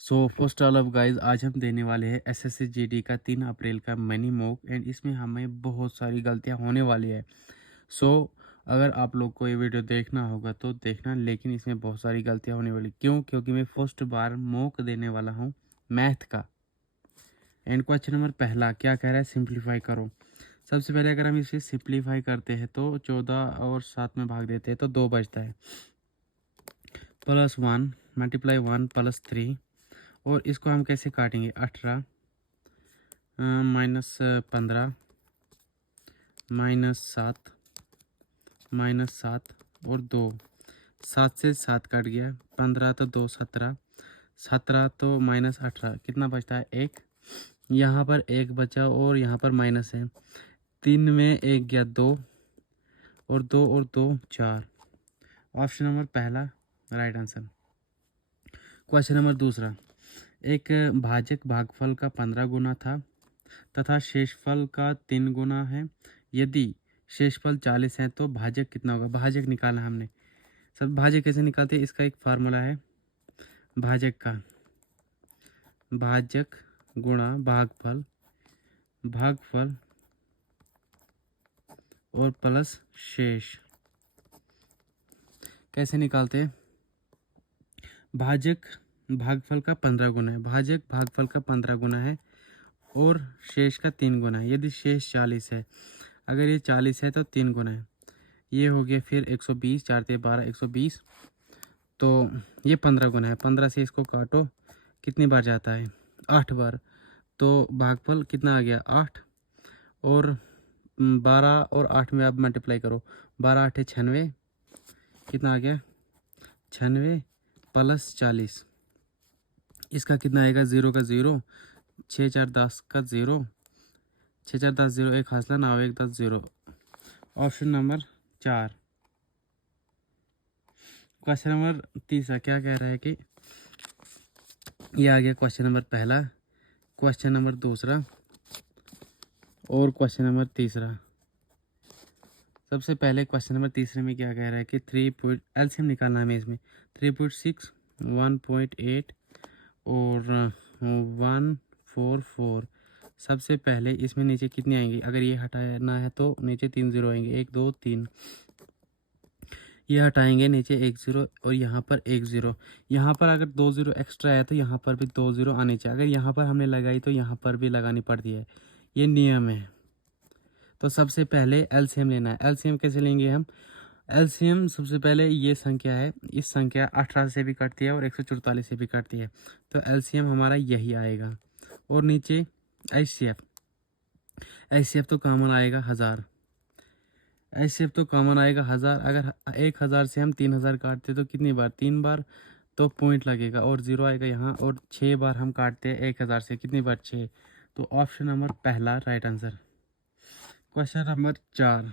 So first all of guys, आज हम देने वाले हैं एसएससी जीडी का 3 अप्रैल का मिनी मॉक एंड इसमें हमें बहुत सारी गलतियां होने वाली है। सो अगर आप लोग को ये वीडियो देखना होगा तो देखना, लेकिन इसमें बहुत सारी गलतियां होने वाली। क्यों? क्योंकि मैं फर्स्ट बार मॉक देने वाला हूं मैथ का। एंड क्वेश्चन नंबर पहला क्या कह रहा है, सिंप्लीफाई करो। सबसे पहले अगर हम इसे सिंप्लीफाई करते हैं तो 14 और 7 में भाग देते हैं तो 2 बचता है। +1 मल्टीप्लाई 1 +3, और इसको हम कैसे काटेंगे? 18 -15 -7 -7 और 2। 7 से 7 कट गया, 15 तो 2 17, 17 तो -18, कितना बचता है? 1। यहाँ पर 1 बचा और यहाँ पर माइनस है। 3 में 1 गया, 2 और 2 और 2 4। ऑप्शन नंबर पहला राइट आंसर। क्वेश्चन नंबर दूसरा, एक भाजक भागफल का 15 गुना था तथा शेषफल का 3 गुना है। यदि शेषफल 40 है तो भाजक कितना होगा? भाजक निकालना है हमने। सब भाजक कैसे निकालते हैं? इसका एक फार्मूला है भाजक का, भाजक गुणा भागफल, भागफल और प्लस शेष। कैसे निकालते हैं? भाजक भागफल का 15 गुना है, भाजक भागफल का 15 गुना है और शेष का 3 गुना है। यदि शेष 40 है, अगर ये 40 है तो 3 गुना है, ये हो गया फिर 120, 4 ते 12 120, तो ये 15 गुना है। 15 से इसको काटो, कितनी बार जाता है? 8 बार। तो भागफल कितना आ गया? 8, और 12 और 8 में आप मल्टीप्लाई करो, 12 8 96, कितना आ गया? 96 प्लस 40, इसका कितना आएगा? 0 का 0, 6 4 10 का 0, 6 4 10 0, एक हासिला 9 1 10 0। Option number 4। क्वेश्चन नंबर तीसरा क्या कह रहा है कि ये आ गया क्वेश्चन नंबर पहला, क्वेश्चन नंबर दूसरा और क्वेश्चन नंबर तीसरा। सबसे पहले क्वेश्चन नंबर तीसरे में क्या कह रहा है कि 3 एलसीएम निकालना है हमें इसमें। 3.6 1.8 और 144। सबसे पहले इसमें नीचे कितनी आएंगी? अगर ये हटाना है तो नीचे 3 0 आएंगे, 1 2 3। ये हटाएंगे, नीचे 1 0 और यहाँ पर 1 0। यहाँ पर अगर 2 0 एक्स्ट्रा है तो यहाँ पर भी 2 0 आने चाहिए। अगर यहाँ पर हमने लगाई तो यहाँ पर भी लगानी पड़ती है, ये नियम है। तो सबसे पहले एलसीएम लेना है। एलसीएम कैसे लेंगे हम? एलसीएम सबसे पहले ये संख्या है, इस संख्या 18 से भी कटती है और 144 से भी कटती है, तो एलसीएम हमारा यही आएगा। और नीचे एचसीएफ, एचसीएफ तो कॉमन आएगा 1000, एचसीएफ तो कॉमन आएगा 1000। अगर 1000 से हम 3000 काटते तो कितनी बार? 3 बार, तो पॉइंट लगेगा और 0 आएगा यहाँ। और 6 बार हम काटते हैं 1000 से, कितनी बार? 6। तो ऑप्शन नंबर पहला right answer. Question number 4,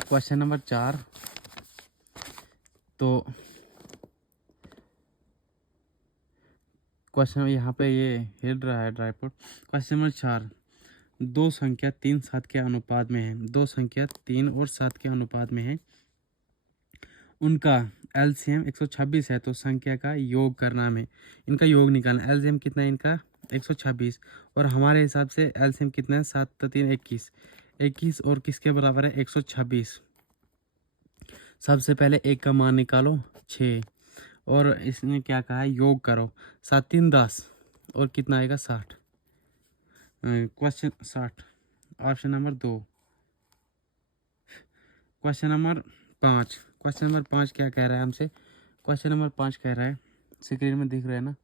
question number 4 तो क्वेश्चन यहाँ पे ये हिल रहा है ड्राईपोर्ट। क्वेश्चन नंबर 4, दो संख्या 3 7 के अनुपात में है, दो संख्या 3 और 7 के अनुपात में है, उनका एलसीएम 126 है तो संख्या का योग करना है। इनका योग निकालना। एलसीएम कितना है इनका? 126, और हमारे हिसाब से एलसीएम कितना है? 7 3 21, 21 और किसके बराबर है? 126। सबसे पहले एक का मान निकालो 6, और इसने क्या कहा है? योग करो। 7 3 10 और कितना आएगा? 60। Question 60, option number 2। Question number 5, question number 5 क्या कह रहा है हमसे? क्वेश्चन नंबर 5 कह रहा है, स्क्रीन में दिख रहा है ना?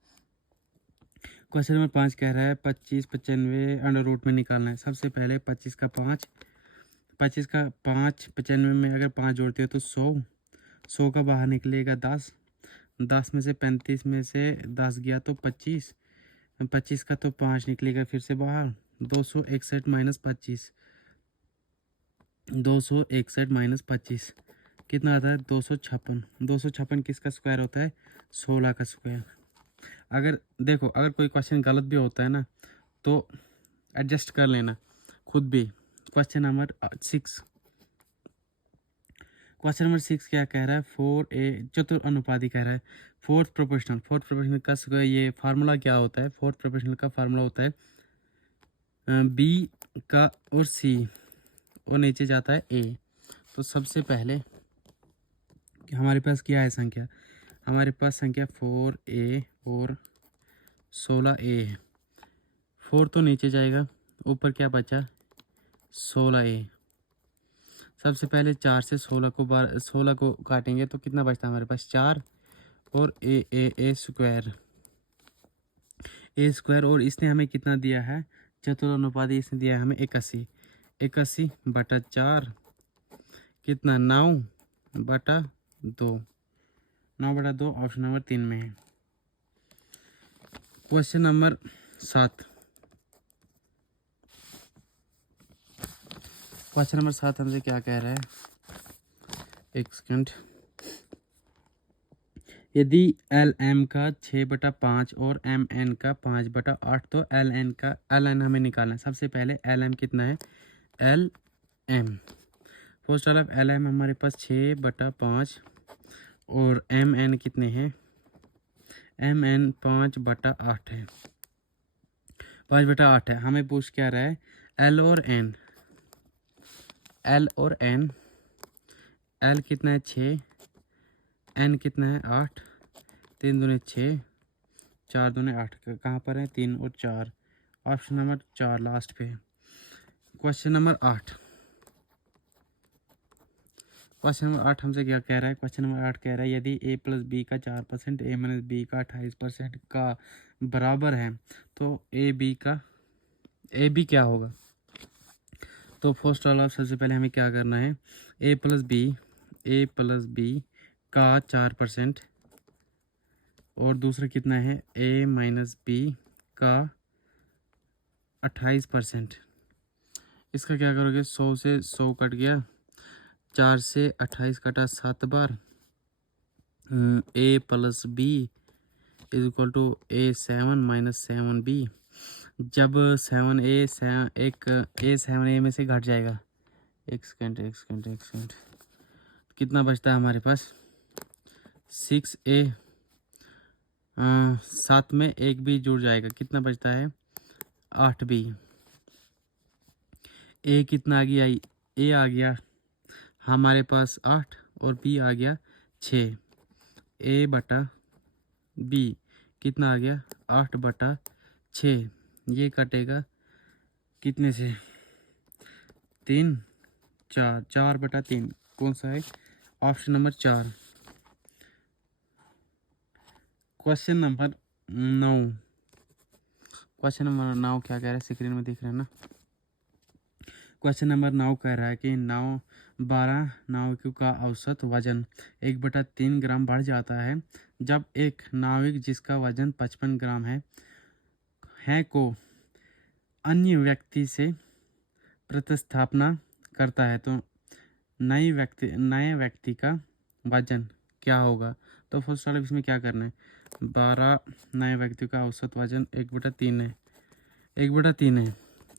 क्वेश्चन नंबर 5 कह रहा है 25 95 अंडर रूट में निकालना है। सबसे पहले 25 का 5, 25 का 5 95 में अगर 5 जोड़ते हो तो 100, 100 का बाहर निकलेगा 10, 10 में से 35 में से 10 गया तो 25, 25 का तो 5 निकलेगा फिर से बाहर, 261 माइनस 25, 261 माइनस 25 कितना आता है? 256। 256 किसका स्क्वायर होता है? 16 का स्क्वायर। अगर देखो, अगर कोई क्वेश्चन गलत भी होता है ना तो एडजस्ट कर लेना खुद भी। क्वेश्चन नंबर 6, क्वेश्चन नंबर 6 क्या कह रहा है, 4a चतुरानुपाती कह रहा है। फोर्थ प्रोपोर्शनल का ये फार्मूला क्या होता है, फोर्थ प्रोपोर्शनल का फार्मूला होता है b का और c और नीचे जाता है a। तो सबसे पहले हमारे पास क्या है संख्या, हमारे पास संख्या 4a और 16a है। 4 तो नीचे जाएगा, ऊपर क्या बचा 16a। सबसे पहले 4 से 16 को काटेंगे तो कितना बचता है हमारे पास 4 और ए स्क्वायर और इसने हमें कितना दिया है, चतुरानुपाती इसने दिया है हमें 81। 81/4 कितना 9/2। 9/2 ऑप्शन नंबर 3 में है। क्वेश्चन नंबर 7 हमसे क्या कह रहा है, एक सेकंड। यदि एल एम का 6/5 और एम एन का 5/8 तो एल एन हमें निकालना है। सबसे पहले एल एम कितना है, L M first of L M हमारे पास 6/5 और एम एन कितने हैं, एम एन 5/8 है, 5/8 है। हमें पूछ क्या रहा है, एल और एन एल कितना है 6, एन कितना है 8, 3 दूनी 6, 4 दूनी 8, कहाँ पर है 3 और 4, ऑप्शन नंबर 4 लास्ट पे। क्वेश्चन नंबर 8 हमसे क्या कह रहा है, क्वेश्चन नंबर 8 कह रहा है यदि a + b का 4% a - b का 28% का बराबर है तो ए बी क्या होगा। तो फर्स्ट ऑफ ऑल सबसे पहले हमें क्या करना है, a + b का 4% और दूसरा कितना है a - b का 28%। इसका क्या करोगे, 100 से 100 कट गया, 4 से 28 कटा 7 बार, a + b = a7 - 7b। जब 7a में से घट जाएगा, एक सेकंड कितना बचता है हमारे पास 6a, 7 में एक भी जुड़ जाएगा, कितना बचता है 8b। a कितना आ गया, a आ गया हमारे पास 8 और b आ गया 6। a/b कितना आ गया 8/6। ये कटेगा कितने से 3, 4, 4/3 कौन सा है, ऑप्शन नंबर 4। क्वेश्चन नंबर 9 क्या कह रहा है, स्क्रीन में दिख रहा है ना। क्वेश्चन नंबर 9 कह रहा है कि 12 नाविकों का औसत वजन 1/3 ग्राम बढ़ जाता है जब एक नाविक जिसका वजन 55 ग्राम है को अन्य व्यक्ति से प्रतिस्थापना करता है तो नए व्यक्ति का वजन क्या होगा। तो फर्स्ट वाले इसमें क्या करना है, 12 नए व्यक्ति का औसत वजन 1/3 है,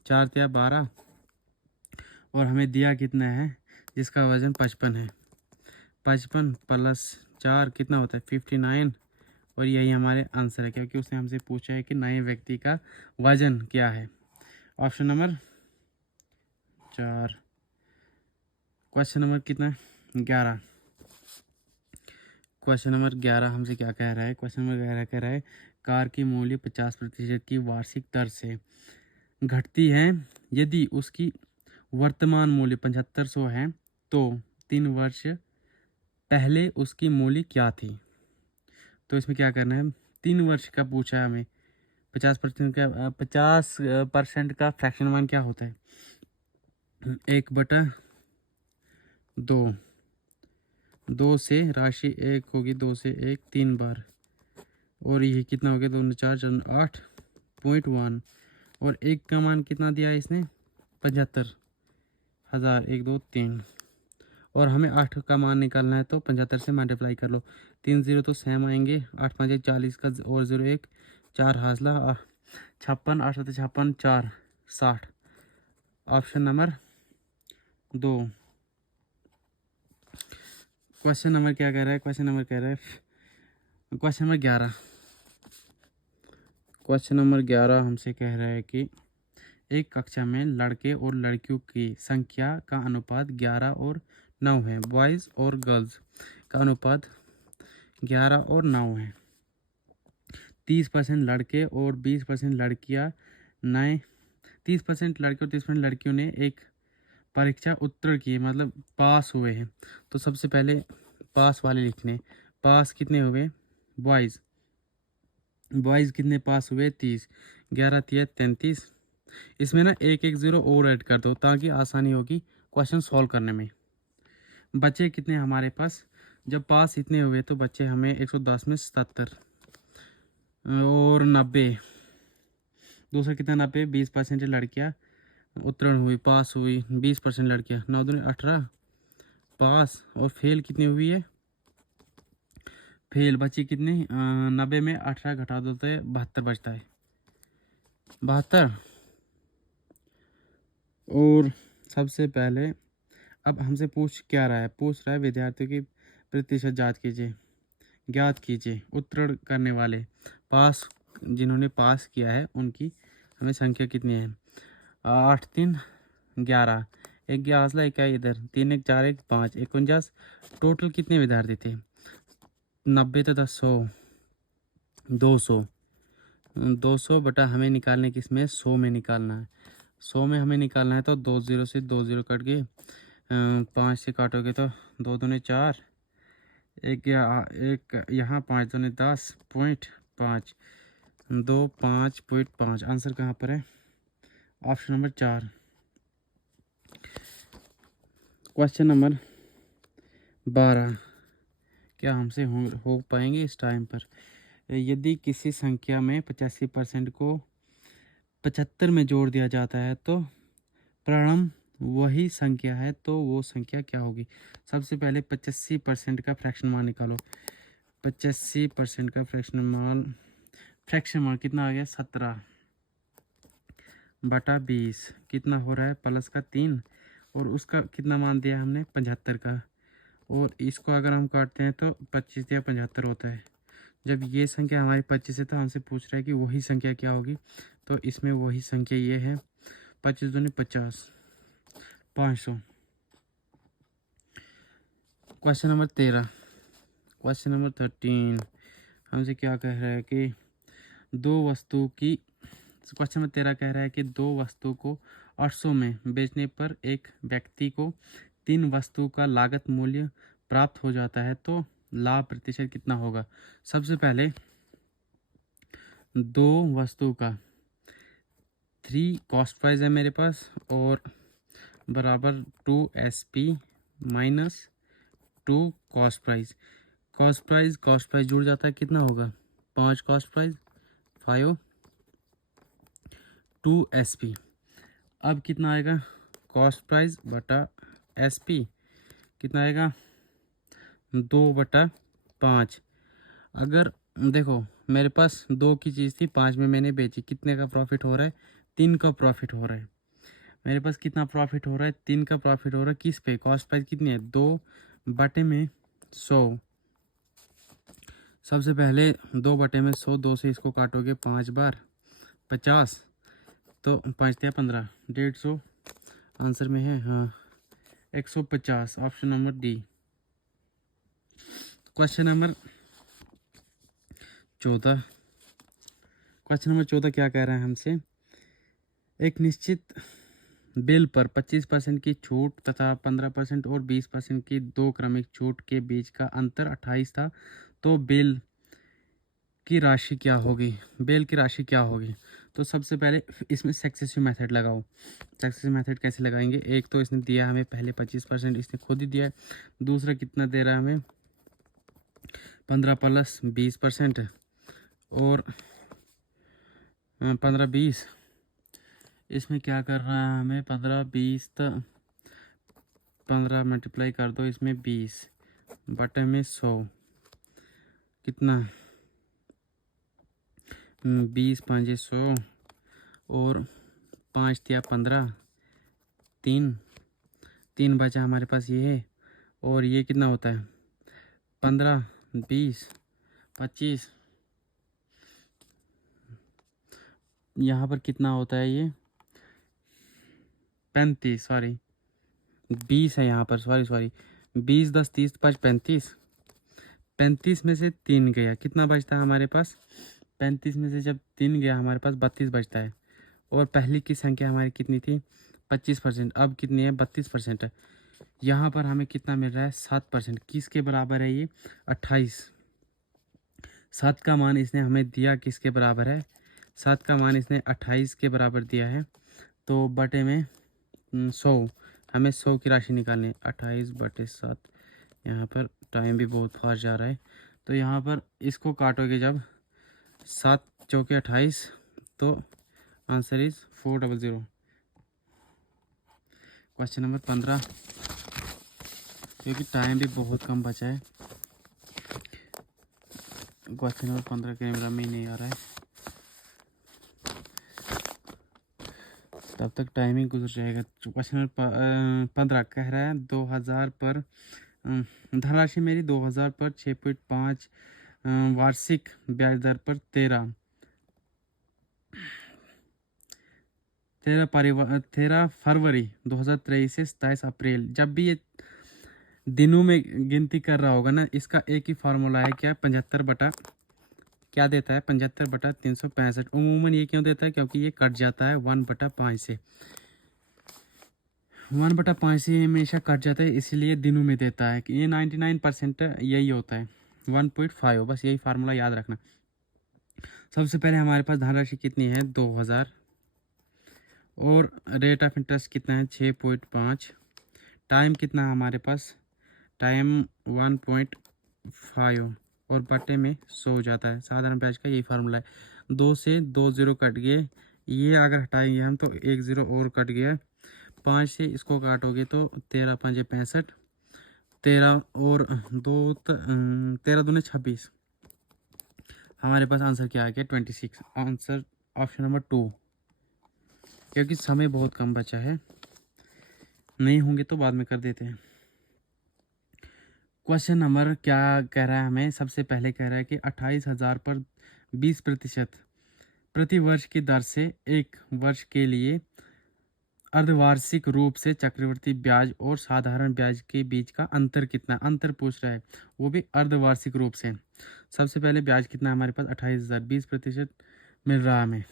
4 या 12 और हमें दिया कितना है, जिसका वजन 55 है, 55 + 4 कितना होता है 59 और यही हमारे आंसर है, क्योंकि उसने हमसे पूछा है कि नए व्यक्ति का वजन क्या है, ऑप्शन नंबर 4। क्वेश्चन नंबर कितना 11 हमसे क्या कह रहा है, क्वेश्चन नंबर 11 कह रहा है कार की मूल्य 50% की वार्षिक दर से घटती है यदि उसकी वर्तमान मूल्य 7500 है तो 3 वर्ष पहले उसकी मूल्य क्या थी। तो इसमें क्या करना है, 3 वर्ष का पूछा है हमें, 50% का फ्रैक्शन मान क्या होता है 1/2। 2 से राशि 1 होगी, 2 से 1 3 बार और ये कितना हो गया 2 4 8.1 और 1 का मान कितना दिया है इसने 75,000, 1 2 3 और हमें 8 का मान निकालना है तो 75 से मल्टीप्लाई कर लो, 3 0 तो सेम आएंगे, 8 5 40 का और 0 1 4 हासिला 56, 8 7 56 4 60, ऑप्शन नंबर 2। क्वेश्चन नंबर क्या कह रहा है? क्वेश्चन नंबर कह रहा है, क्वेश्चन नंबर 11, क्वेश्चन नंबर 11 हमसे कह रहा है कि एक कक्षा में लड़के और लड़कियों की संख्या का अनुपात 11 और 9 है। बॉयज़ और गर्ल्स का अनुपात 11 और 9 है। 30% लड़के और 20% लड़कियां नए 30% लड़के और 30% लड़कियों ने एक परीक्षा उत्तीर्ण की, मतलब पास हुए हैं। तो सबसे पहले पास वाले लिखने, पास कितने हुए? बॉयज़ कितने पास हुए? 30, 11 तिया 33। इसमें ना एक एक ज़ीरो और ऐड कर दो ताकि आसानी होगी क्वेश्चन सॉल्व करने में। बच्चे कितने हमारे पास? जब पास इतने हुए तो बच्चे हमें 110 में 77 और 90। दूसरा कितना? 90। 20% लड़कियां उत्तीर्ण हुई, पास हुई। 20% लड़कियां, 9 दूनी 18 पास। और फेल कितनी हुई है? फेल बची कितनी? 90 में 18 घटा दो तो 72 बचता है, 72। और सबसे पहले अब हमसे पूछ क्या रहा है? पूछ रहा है विद्यार्थियों की प्रतिशत ज्ञात कीजिए। उत्तीर्ण करने वाले, पास जिन्होंने पास किया है उनकी हमें संख्या कितनी है? 8 3 11, एक गया हौसला, एक क्या इधर, 3 1 4 1 5 49। टोटल कितने विद्यार्थी थे? 90 तो 10 100 200 200 बटा हमें निकालने की इसमें 100 में निकालना है। 100 में हमें निकालना है तो 2 0 से 2 0 कट गए। 5 से काटोगे तो 2 दूने 4, एक यहाँ 5 दूने 10.5, 2 5.5। आंसर कहाँ पर है? Option number 4। क्वेश्चन नंबर 12, क्या हमसे हो पाएंगे इस टाइम पर? यदि किसी संख्या में 85% को 75 में जोड़ दिया जाता है तो परिणाम वही संख्या है, तो वो संख्या क्या होगी? सबसे पहले 85% का फ्रैक्शन मान निकालो। 85% का फ्रैक्शन मान कितना आ गया? 17 बटा 20 कितना हो रहा है? प्लस का 3। और उसका कितना मान दिया हमने? 75 का। और इसको अगर हम काटते हैं तो 25 या 75 होता है। जब ये संख्या हमारी 25 है तो हमसे पूछ रहा है कि वही संख्या क्या होगी। तो इसमें वही संख्या ये है, 25 दूनी 50, 500। क्वेश्चन नंबर 13, क्वेश्चन नंबर 13 हमसे क्या कह रहा है कि क्वेश्चन नंबर 13 कह रहा है कि 2 वस्तु को 800 में बेचने पर एक व्यक्ति को 3 वस्तु का लागत मूल्य प्राप्त हो जाता है, तो लाभ प्रतिशत कितना होगा? सबसे पहले 2 वस्तु का 3 कॉस्ट प्राइस है मेरे पास और बराबर 2 SP minus 2 cost price. Cost price जुड़ जाता है, कितना होगा? 5 कॉस्ट प्राइस 5 2 SP। अब कितना आएगा? कॉस्ट प्राइस बटा SP कितना आएगा? 2/5। अगर देखो मेरे पास 2 की चीज़ थी, 5 में मैंने बेची, कितने का प्रॉफिट हो रहा है? 3 का प्रॉफिट हो रहा है। मेरे पास कितना प्रॉफिट हो रहा है? 3 का प्रॉफिट हो रहा है। किस पे? कॉस्ट प्राइस कितनी है? 2/100। सबसे पहले 2/100, 2 से इसको काटोगे 5 बार 50, तो 5 या 15, 150 आंसर में है। हाँ, 150, option number D. Question number 14, question number 14 क्या कह रहा है हमसे? एक निश्चित बिल पर 25% की छूट तथा 15% और 20% की 2 क्रमिक छूट के बीच का अंतर 28 था, तो बिल की राशि क्या होगी? बिल की राशि क्या होगी? तो सबसे पहले इसमें सक्सेसिव मेथड लगाओ। सक्सेसिव मेथड कैसे लगाएंगे? एक तो इसने दिया हमें पहले 25%, इसने खुद ही दिया है। दूसरा कितना दे रहा है हमें? 15 प्लस 20% और 15 20। इसमें क्या कर रहा है हमें? 15 20 तो 15 मल्टीप्लाई कर दो इसमें 20 बटे में 100 कितना? 20 5 100 और 5 तिया 15, 3 बचा हमारे पास ये है। और ये कितना होता है? 15, 20, 25, यहाँ पर कितना होता है ये 35, सॉरी 20 है यहाँ पर, सॉरी 20, 10, 30, 5, 35, 35 में से 3 गया, कितना बचता है हमारे पास? 35 में से जब 3 गया हमारे पास 32 बचता है। और पहली की संख्या हमारी कितनी थी? 25%। अब कितनी है? 32% है। यहाँ पर हमें कितना मिल रहा है? 7%। किसके बराबर है ये? 28। 7 का मान इसने हमें दिया किसके बराबर है? 7 का मान इसने 28 के बराबर दिया है। तो बटे में 100, हमें 100 की राशि निकालनी है। 28/7। यहाँ पर टाइम भी बहुत फास्ट जा रहा है, तो यहाँ पर इसको काटोगे जब 7 चौके 28, तो आंसर इज 400। क्वेश्चन नंबर 15, क्योंकि टाइम भी बहुत कम बचा है। क्वेश्चन नंबर 15 कैमरा में ही नहीं आ रहा है, तब तक टाइमिंग गुजर जाएगा। क्वेश्चन नंबर 15 कह रहा है 2000 पर धनराशि मेरी 2000 पर 6.5 वार्षिक ब्याज दर पर 13 फरवरी 2023 से 27 अप्रैल। जब भी ये दिनों में गिनती कर रहा होगा ना, इसका एक ही फार्मूला है, क्या? 75 बटा क्या देता है? 75/365। उमूमन ये क्यों देता है? क्योंकि ये कट जाता है 1/5 से। 1/5 से हमेशा कट जाता है, इसीलिए दिनों में देता है कि ये 99% यही होता है 1.5। बस यही फार्मूला याद रखना। सबसे पहले हमारे पास धनराशि कितनी है? 2000, और रेट ऑफ इंटरेस्ट कितना है? 6.5। टाइम कितना है हमारे पास? टाइम 1.5, और बटे में 100 जाता है। साधारण ब्याज का यही फार्मूला है। 2 से 2 0 कट गए, ये अगर हटाएंगे हम तो 1 0 और कट गया। 5 से इसको काटोगे तो 13 5 65, 13 और 2 13 दूनी 26। हमारे पास आंसर क्या आ गया? 26। आंसर ऑप्शन नंबर 2, क्योंकि समय बहुत कम बचा है। नहीं होंगे तो बाद में कर देते हैं। क्वेश्चन नंबर क्या कह रहा है हमें? सबसे पहले कह रहा है कि 28,000 पर 20% प्रति वर्ष की दर से 1 वर्ष के लिए अर्धवार्षिक रूप से चक्रवृद्धि ब्याज और साधारण ब्याज के बीच का अंतर कितना? अंतर पूछ रहा है, वो भी अर्धवार्षिक रूप से। सबसे पहले ब्याज कितना है हमारे पास? 28,000, 20% मिल रहा है हमें।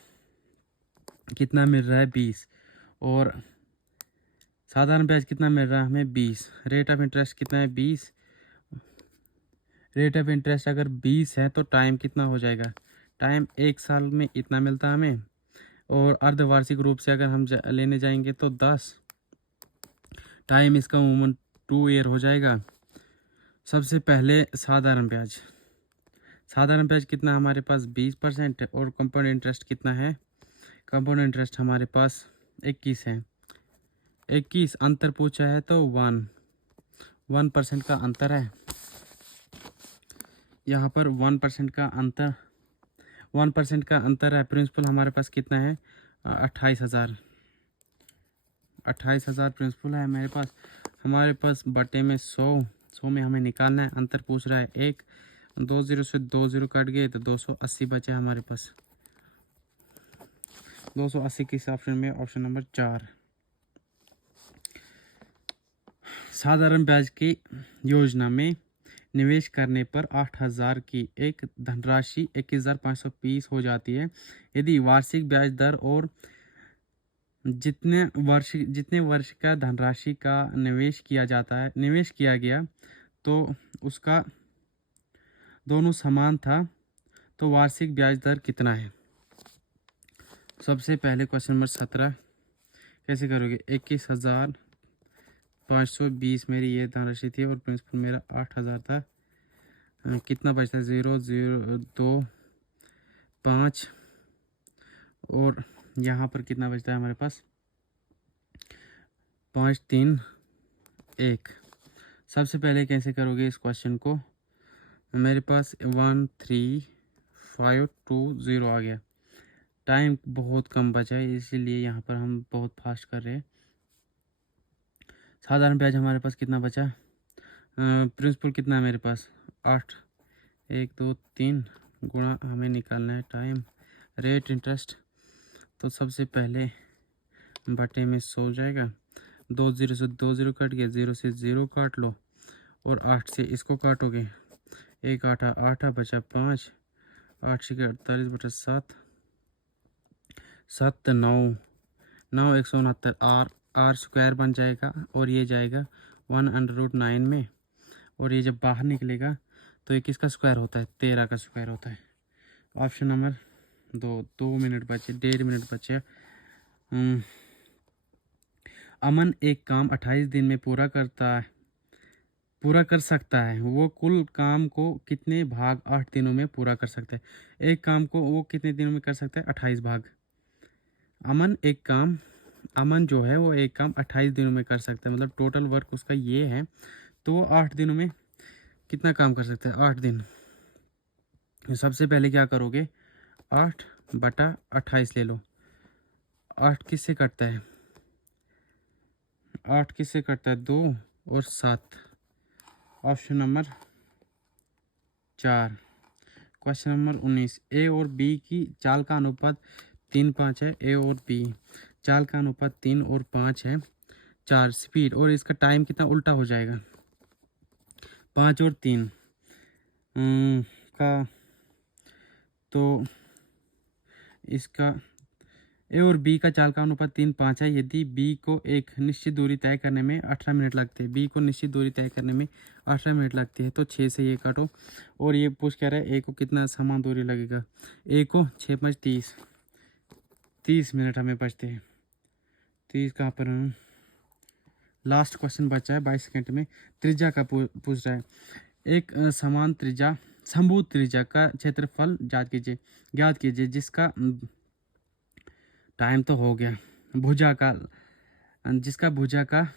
कितना मिल रहा है? 20। और साधारण ब्याज कितना मिल रहा है हमें? 20। रेट ऑफ इंटरेस्ट कितना है? 20। रेट ऑफ इंटरेस्ट अगर 20 है तो टाइम कितना हो जाएगा? टाइम 1 साल में इतना मिलता है हमें, और अर्धवार्षिक रूप से अगर हम लेने जाएंगे तो 10। टाइम इसका उमूमन 2 ईयर हो जाएगा। सबसे पहले साधारण ब्याज। साधारण ब्याज कितना हमारे पास? 20% है, और कंपाउंड इंटरेस्ट कितना है? कंपाउंड इंटरेस्ट हमारे पास 21 है। 21 अंतर पूछा है तो 1% का अंतर है। यहाँ पर 1% का अंतर, 1% का अंतर है। प्रिंसिपल हमारे पास कितना है? 28,000। 28,000 प्रिंसिपल है मेरे पास। हमारे पास बटे में 100 में हमें निकालना है। अंतर पूछ रहा है 1, 2 0 से 2 0 कट गए तो 280 बचे हमारे पास। 280 किस ऑप्शन में? Option number 4। साधारण ब्याज की योजना में निवेश करने पर 8,000 की एक धनराशि 21,520 हो जाती है। यदि वार्षिक ब्याज दर और जितने वर्ष का धनराशि का निवेश किया गया तो उसका दोनों समान था, तो वार्षिक ब्याज दर कितना है? सबसे पहले क्वेश्चन नंबर 17 कैसे करोगे? 21,520 मेरी ये धनराशि थी, और प्रिंसिपल मेरा 8,000 था। कितना बचता है? 0 0 2 5, और यहाँ पर कितना बचता है हमारे पास? 5 3 1। सबसे पहले कैसे करोगे इस क्वेश्चन को? मेरे पास 13520 आ गया। टाइम बहुत कम बचा है, इसीलिए यहाँ पर हम बहुत फास्ट कर रहे हैं। साधारण ब्याज हमारे पास कितना बचा? प्रिंसिपल कितना है मेरे पास? 8 1 2 3 गुणा हमें निकालना है टाइम रेट इंटरेस्ट। तो सबसे पहले बटे में 100 हो जाएगा। 2 0 से 2 0 कट गया, 0 से 0 काट लो और 8 से इसको काटोगे। 1 8 8 बचा 5, 8 6 48 बटा 7 7 9 9 169 आर स्क्वायर बन जाएगा और ये जाएगा 1/√9 में। और ये जब बाहर निकलेगा तो ये किसका स्क्वायर होता है? 13 का स्क्वायर होता है। ऑप्शन नंबर 2 मिनट बचे, 1.5 मिनट बचे। अमन एक काम 28 दिन में पूरा कर सकता है। वो कुल काम को कितने भाग 8 दिनों में पूरा कर सकता है? एक काम को वो कितने दिनों में कर सकता है? 28 भाग। अमन जो है वो एक काम 28 दिनों में कर सकता है, मतलब टोटल वर्क उसका ये है। तो वो 8 दिनों में कितना काम कर सकता है? 8 दिन। सबसे पहले क्या करोगे? 8 बटा 28 ले लो। 8 किससे कटता है? 8 किससे कटता है? 2 और 7। Option number 4। Question number 19। ए और बी की चाल का अनुपात 3:5 है। ए और बी चाल का अनुपात 3 और 5 है। 4 स्पीड और इसका टाइम कितना उल्टा हो जाएगा? 5 और 3 का, तो इसका ए और बी का चाल का अनुपात 3:5 है। यदि बी को एक निश्चित दूरी तय करने में 18 मिनट लगते हैं, बी को निश्चित दूरी तय करने में 18 मिनट लगती है, तो 6 से ये काटो। और ये पूछ कह रहा है ए को कितना समान दूरी लगेगा? ए को 6 5 30 मिनट हमें बचते हैं। 30 कहाँ पर? लास्ट क्वेश्चन बचा है 22 सेकेंड में। त्रिज्या का पूछ रहा है। एक समान त्रिज्या समभुज त्रिज्या का क्षेत्रफल ज्ञात कीजिए जिसका टाइम तो हो गया। जिसका भुजा का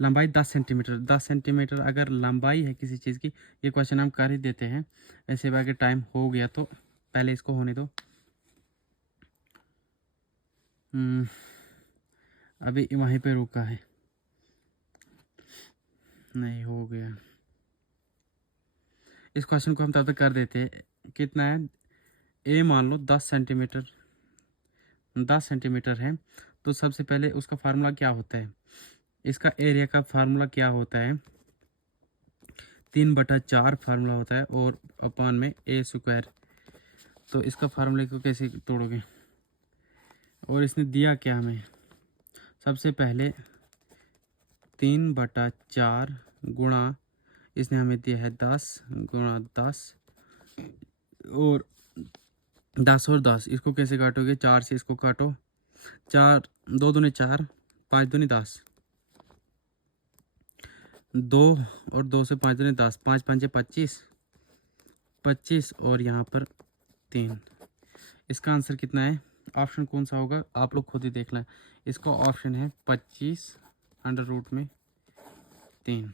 लंबाई 10 सेंटीमीटर। 10 सेंटीमीटर अगर लंबाई है किसी चीज़ की, ये क्वेश्चन हम कर ही देते हैं। ऐसे अगर टाइम हो गया तो पहले इसको होने दो। अभी वहीं पे रुका है, नहीं हो गया। इस क्वेश्चन को हम तब तक कर देते हैं। कितना है? ए मान लो 10 सेंटीमीटर है। तो सबसे पहले उसका फार्मूला क्या होता है? इसका एरिया का फार्मूला क्या होता है? 3/4 फार्मूला होता है और अपान में ए स्क्वायर। तो इसका फार्मूले को कैसे तोड़ोगे? और इसने दिया क्या हमें? सबसे पहले 3/4 गुणा, इसने हमें दिया है 10 गुणा 10 और 10 और 10। इसको कैसे काटोगे? 4 से इसको काटो। 4 2 दूनी 4, 5 दूनी 10, 2 और 2 से 5 दूनी 10, 5 5 25 और यहाँ पर 3। इसका आंसर कितना है? ऑप्शन कौन सा होगा? आप लोग खुद ही देख लें। इसका ऑप्शन है 25 √3।